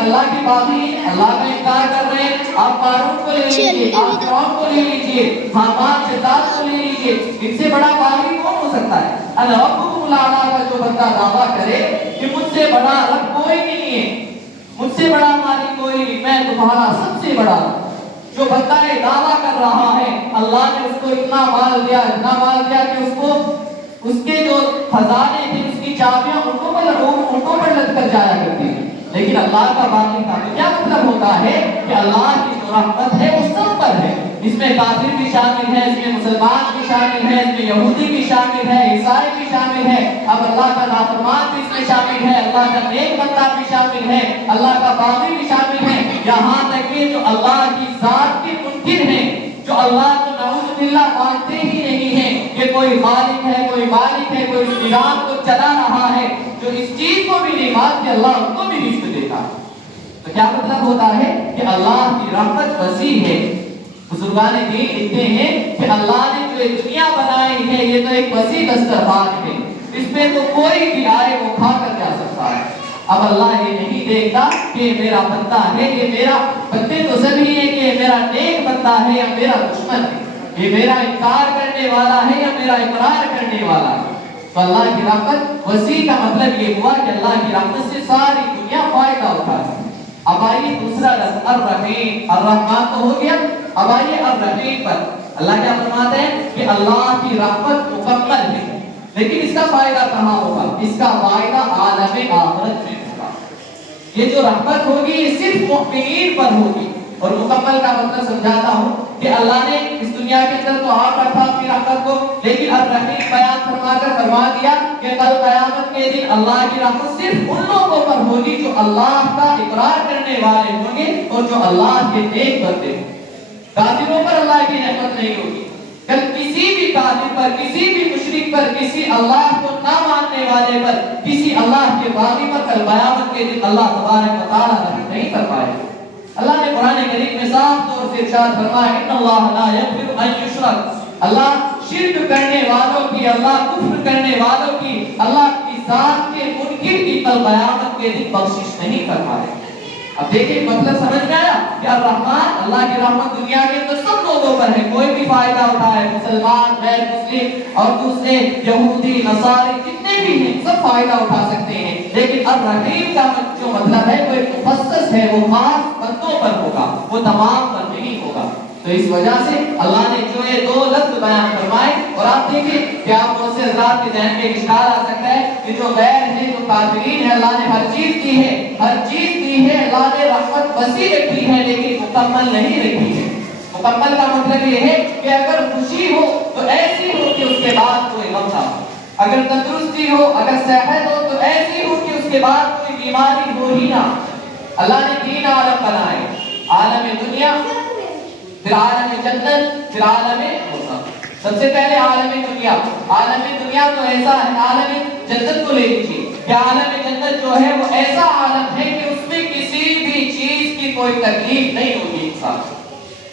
اللہ کی باغی اللہ کا انکار کر رہے ہیں. آپ قارون کو لے لیجیے, آپ فرعون کو لے لیجیے, حامان شداد کو لے لیجیے, ان سے بڑا باغی کون ہو سکتا ہے؟ الربکم الاعلیٰ کا جو بندہ دعویٰ کرے کہ مجھ سے بڑا رب کوئی نہیں ہے, مجھ سے بڑا مالک کوئی نہیں, میں تمہارا سب سے بڑا ہوں. جو بندہ یہ دعویٰ کر رہا ہے اللہ نے اس کو اتنا مال دیا کہ اس کے جو خزانے تھے, اس کی چابیاں اونٹوں پر لد کر جایا کرتی تھی, لیکن اللہ کا باقی تھا. تو کیا مطلب ہوتا ہے کہ اللہ کی جو رحمت ہے وہ سب پر ہے. اس میں کافر بھی شامل ہے, اس میں مسلمان بھی شامل ہے, اس میں یہودی بھی شامل ہے, عیسائی بھی شامل ہے, اب اللہ کا نافرمان بھی اس میں شامل ہے, اللہ کا نیک بندہ بھی شامل ہے, اللہ کا باغی بھی شامل ہے, یہاں تک کہ جو اللہ کی ذات کے منکر ہیں, جو اللہ کو نعوذ باللہ مانتے ہی نہیں ہیں کہ کوئی خالق ہے, کوئی مالک ہے, کوئی اس نظام کو چلا رہا ہے, جو اس چیز کو بھی نہیں مانتے اللہ ان کو بھی رزق دیتا. تو کیا مطلب ہوتا ہے کہ اللہ کی رحمت وسیع ہے. بزرگان دین لکھتے ہیں کہ اللہ نے جو یہ دنیا بنائی ہے یہ تو ایک وسیع دسترخوان ہے, اس میں تو کوئی بھی آئے وہ کھا کر جا سکتا ہے. اب اللہ یہ نہیں دیکھتا کہ میرا بندہ ہے, یہ میرا بندے تو سبھی ہے کہ میرا نیک بندہ ہے یا میرا دشمن ہے, یہ میرا انکار کرنے والا ہے یا میرا اقرار کرنے والا ہے. تو اللہ کی رحمت وسیع کا مطلب یہ ہوا کہ اللہ کی رحمت سے ساری دنیا فائدہ اٹھاتی ہے. اب آئیے دوسرا لفظ الرحیم, الرحمن تو ہو گیا, اب آئیے الرحیم پر. اللہ کیا فرماتے ہیں کہ اللہ کی رحمت مکمل ہے, لیکن اس کا فائدہ کہاں ہوگا؟ اس کا فائدہ عالم آخرت میں ہوگا. یہ جو رحمت ہوگی یہ صرف مؤمنین پر ہوگی. اور مکمل کا مطلب سمجھاتا ہوں کہ اللہ نے اس دنیا کے اندر تو عام رکھا اپنی رحمت کو, لیکن الرحیم بیان فرما کر فرما دیا کہ کل قیامت کے دن اللہ کی رحمت صرف ان لوگوں پر ہوگی جو اللہ کا اقرار کرنے والے ہوں گے اور جو اللہ کے نیک بندے ہوں. کافروں پر اللہ کی رحمت نہیں ہوگی. کل کسی بھی کافر پر, کسی بھی مشرک پر, کسی اللہ کو نہ ماننے والے پر, کسی اللہ کے باغی پر کل قیامت کے دن اللہ تبارک و تعالیٰ رحم نہیں کر پائے گا. اللہ نے قرآن کریم میں صاف طور سے ارشاد فرمایا ان اللہ لا یغفر ان یشرک, اللہ شرک کرنے والوں کی, اللہ کفر کرنے والوں کی, اللہ کی ذات کے منکر کی کل قیامت کے دن بخشش نہیں کر پائے گا. اب دیکھیں مطلب سمجھ میں آیا کہ الرحمن اللہ کی رحمت دنیا کے اندر سب لوگوں پر ہے, کوئی بھی فائدہ اٹھائے, مسلمان, غیر مسلم اور دوسرے یہودی, نصاری جتنے بھی ہیں سب فائدہ اٹھا سکتے ہیں. لیکن الرحیم کا جو مطلب ہے وہ ایک مخصص ہے, وہ خاص بندوں پر ہوگا, وہ تمام پر نہیں ہوگا. تو اس وجہ سے اللہ نے جو یہ دو لفظ بیان فرمائے, اور آپ دیکھیں کہ آپ بہت سے حضرات کے ذہن میں ایک اشکال آ سکتا ہے کہ جو غیر ہیں, جو کافرین ہیں, اللہ نے ہر چیز دی ہے, ہر چیز دی ہے, اللہ نے رحمت وسیع رکھی ہے لیکن مکمل نہیں رکھی ہے. مکمل کا مطلب یہ ہے کہ اگر خوشی ہو تو ایسی ہو کہ اس کے بعد کوئی غم نہ ہو, اگر تندرستی ہو, اگر صحت ہو تو ایسی ہو کہ اس کے بعد کوئی بیماری ہو ہی نہ. اللہ نے تین عالم بنائے, عالم دنیا, پھر عالم جنت, پھر عالم برزخ. سب سے پہلے عالم دنیا. عالم دنیا تو ایسا ہے, عالم جنت کو لے لیجیے کہ عالم جنت جو ہے وہ ایسا عالم ہے کہ اس میں کسی بھی چیز کی کوئی تکلیف نہیں ہوگی. انسان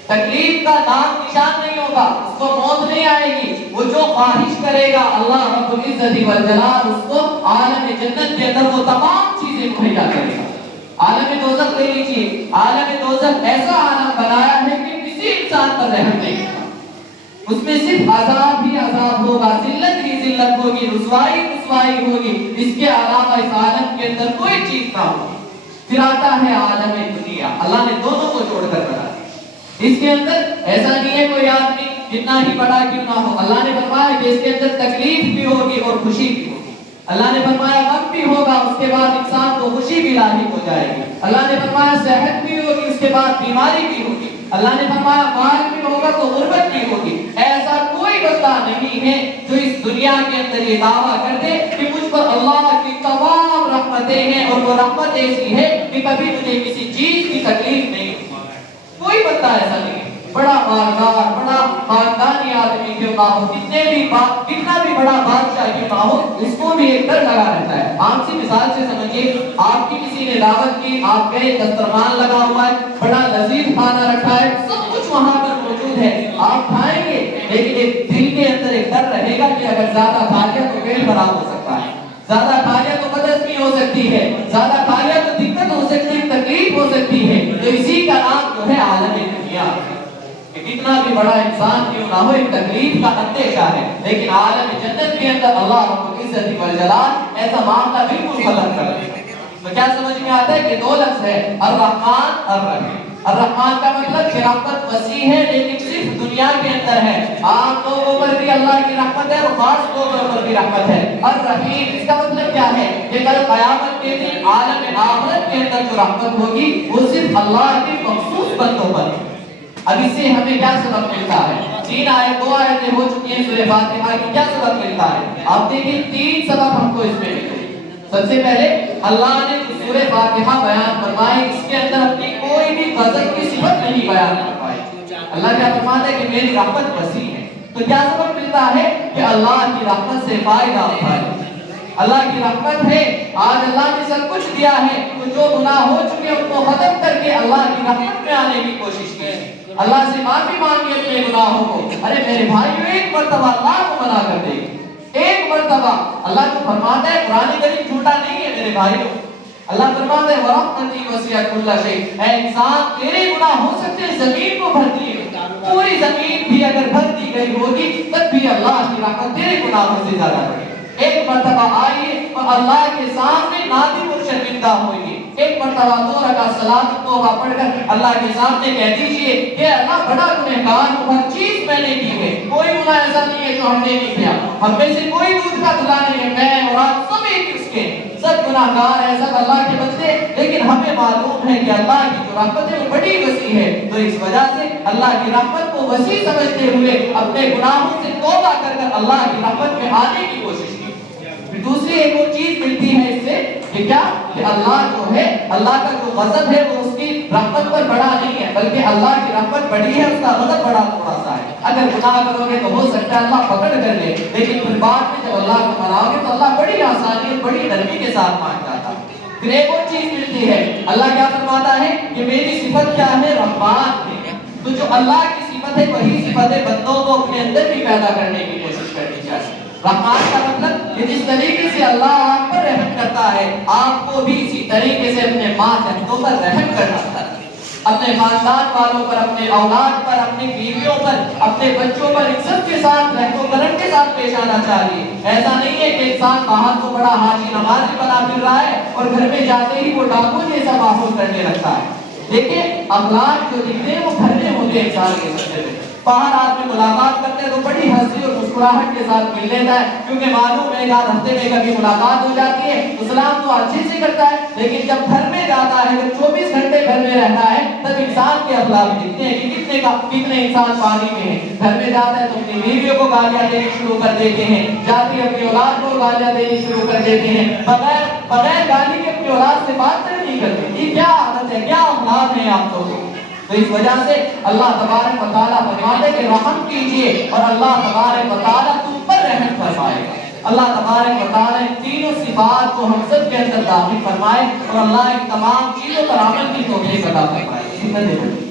تکلیف کا نام نشان نہیں ہوگا, اس کو موت نہیں آئے گی. وہ جو خواہش کرے گا اللہ رب العزت والجلال اس کو عالم جنت کے اندر وہ تمام چیزیں مہیا کرے گا. عالم دوزخ لے لیجیے, عالم دوزخ ایسا عالم بنایا ہے کہ کسی انسان پر رحم نہیں ہوگا. اس میں صرف عذاب ہی عذاب ہوگا, ذلت ہی ذلت ہوگی, رسوائی رسوائی ہوگی, اس کے علاوہ اس عالم کے اندر کوئی چیز نہ ہوگی. پھر آتا ہے عالم دنیا, اللہ نے دونوں کو جوڑ کر بنایا. اس کے اندر ایسا نہیں ہے کوئی آدمی جتنا ہی بڑا کیوں نہ ہو, اللہ نے فرمایا کہ اس کے اندر تکلیف بھی ہوگی اور خوشی بھی ہوگی. اللہ نے فرمایا غم بھی ہوگا, اس کے بعد انسان کو خوشی بھی لاحق ہو جائے گی. اللہ نے فرمایا صحت بھی ہوگی, اس کے بعد بیماری بھی ہوگی. اللہ نے فرمایا مال بھی ہوگا تو غربت بھی ہوگی. ایسا کوئی بندہ نہیں ہے جو اس دنیا کے اندر یہ دعویٰ کر دے کہ مجھ پر اللہ کی تمام رحمتیں ہیں اور وہ رحمت ایسی ہے کہ کبھی مجھے کسی چیز کی تکلیف نہیں ہوتی. کوئی بندہ ایسا نہیں ہے. بڑا مالدار, بڑا خاندانی آدمی کیوں نہ ہو, کتنا بھی بڑا بادشاہ کیوں نہ ہو, اس کو بھی ایک ڈر لگا رہتا ہے. عام سی مثال سے سمجھیے, آپ کی کسی نے دعوت کی, آپ گئے, دسترخوان لگا ہوا ہے, بڑا لذیذ کھانا رکھا ہے, سب کچھ وہاں پر موجود ہے, آپ کھائیں گے, لیکن ایک دل کے اندر ایک ڈر رہے گا کہ اگر زیادہ کھا لیا تو پیٹ خراب ہو سکتا ہے, زیادہ کھا لیا تو بدہضمی ہو سکتی ہے, زیادہ کھا لیا تو دقت ہو سکتی ہے, اتنا بھی بڑا انسان کیوں نہ ہو، ایک تکلیف کا اندیشہ ہے، لیکن عالم جنت کے اندر اللہ رب العزت والجلال ایسا معاملہ بالکل ختم کر دے۔ تو کیا سمجھ میں آتا ہے کہ دو لفظ ہے، الرحمن الرحیم۔ الرحمن کا مطلب کہ رحمت وسیع ہے لیکن صرف دنیا کے اندر ہے، عام لوگوں پر بھی اللہ کی رحمت ہے اور خاص لوگوں پر بھی رحمت ہے۔ الرحیم اس کا مطلب کیا ہے کہ کل قیامت کے دن عالم آخرت کے اندر جو رحمت ہوگی وہ صرف اللہ کے مخصوص بندوں پر۔ اب اس سے ہمیں کیا سبق ملتا ہے؟ دو آیتیں ہو چکی ہیں سورہ فاتحہ کی، کیا سبق ملتا ہے؟ آپ دیکھیں 3 سبق ہم کو اس میں ملتے ہیں۔ سب سے پہلے اللہ نے جو سورہ فاتحہ بیان فرمائی اس کے اندر اپنی کوئی بھی غضب کی صفت نہیں بیان فرمائی۔ اللہ کیا فرماتا ہے کہ میری رحمت وسیع ہے۔ تو کیا سبق ملتا ہے کہ اللہ کی رحمت سے فائدہ اٹھائے۔ اللہ کی رحمت ہے، آج اللہ نے سب کچھ دیا ہے، تو جو گناہ ہو چکے ان کو ختم کر کے اللہ کی رحمت میں آنے کی کوشش کی، اللہ سے معافی مانگی اپنے گناہوں کو۔ ارے میرے بھائیو، ایک مرتبہ اللہ کو منا کر دے، ایک مرتبہ اللہ کو فرماتا ہے، قرآن کریم جھوٹا نہیں ہے میرے بھائیو۔ اللہ فرماتا ہے وَرَحْمَتِي وَسِعَتْ كُلَّ شَيْءٍ، اے انسان تیرے گناہ ہو سکتے ہیں زمین کو بھر دیے، پوری زمین بھی اگر بھر دی گئی ہوگی تب بھی اللہ کی رحمت تیرے گناہوں سے زیادہ بڑی۔ ایک مرتبہ آئیے اور اللہ کے سامنے نادم اور شرمندہ ہوئیے، ایک مرتبہ 2 رکعت صلاۃ توبہ پڑھ کر اللہ کے سامنے کہہ دیجئے کہ اللہ بڑا گنہگار ہوں، ہر چیز میں نے کی ہے، کوئی گناہ ایسا نہیں ہے جو ہم نے نہیں کیا، ہم میں سے کوئی دودھ کا دھلا نہیں ہے، میں اور آپ سب ایک اس کے سب گناہگار ہیں، سب اللہ کے بندے، لیکن ہمیں معلوم ہے کہ اللہ کی جو رحمت ہے وہ بڑی وسیع ہے، تو اس وجہ سے اللہ کی رحمت کو وسیع سمجھتے ہوئے اپنے گناہوں سے توبہ کر کر اللہ کی رحمت میں آنے کی کوشش کی۔ پھر دوسری ایک اور چیز ملتی ہے اس سے کہ کیا کہ اللہ جو ہے، اللہ کا جو غضب ہے وہ اس کی رحمت پر بڑا نہیں ہے، بلکہ اللہ کی رحمت بڑی ہے، اس کا غضب بڑا تھوڑا سا ہے۔ اگر گناہ کرو گے تو ہو سکتا ہے اللہ پکڑ کر لے، لیکن پھر بعد میں جب اللہ کو مناؤ گے تو اللہ بڑی آسانی اور بڑی نرمی کے ساتھ مان جاتا ہے۔ پھر ایک اور چیز ملتی ہے، اللہ کیا فرماتا ہے کہ میری صفت کیا ہے؟ رحمان ہے۔ تو جو اللہ کی صفت ہے وہی صفت بندوں کو اپنے اندر بھی پیدا کرنے کی کوشش کرنی چاہیے۔ رحمان کا مطلب کہ جس طریقے سے اللہ آپ پر رحم کرتا ہے آپ کو بھی اسی طریقے سے اپنے ماتحتوں پر رحم کرنا چاہیے، اپنے خاندان والوں پر، اپنے اولاد پر، اپنی بیویوں پر، اپنے بچوں پر، ان سب کے ساتھ رحم و کرم کے ساتھ پیش آنا چاہیے۔ ایسا نہیں ہے کہ انسان باہر کو بڑا حاجی نمازی بنا پھر رہا ہے اور گھر میں جاتے ہی وہ ڈاکو جیسا ماحول کرنے لگتا ہے۔ دیکھیں اخلاق جو دکھتے ہیں وہ گھر میں ہوتے ہیں انسان کے سب سے۔ باہر آدمی ملاقات کرتے ہیں تو بڑی ہنسی اور مسکراہٹ کے ساتھ مل لیتا ہے، کیونکہ معلوم ہے آدھ ہفتے میں کبھی ملاقات ہو جاتی ہے تو سلام تو اچھے سے کرتا ہے، لیکن جب گھر میں جاتا ہے، جب 24 گھنٹے گھر میں رہتا ہے تب انسان کے اخلاق دکھتے ہیں کہ کتنے انسان پانی میں ہیں۔ گھر میں جاتا ہے تو اپنی بیویوں کو گالیاں دینی شروع کر دیتے ہیں، جاتی اپنی اولاد کو گالیاں دینی شروع کر دیتے ہیں، بغیر گالی کے اپنی اولاد سے بات نہیں کرتے۔ یہ کیا عادت ہے، کیا اخلاق ہیں آپ لوگوں؟ تو اس وجہ سے اللہ تبارک و تعالیٰ فرماتے کہ رحم کیجئے اور اللہ تبارک و تعالیٰ تم پر رحم فرمائے گا۔ اللہ تبارک و تعالیٰ ان تینوں صفات کو ہم سب کے اندر داخل فرمائے اور اللہ ان تمام چیزوں پر عمل کی توفیق عطا فرمائے۔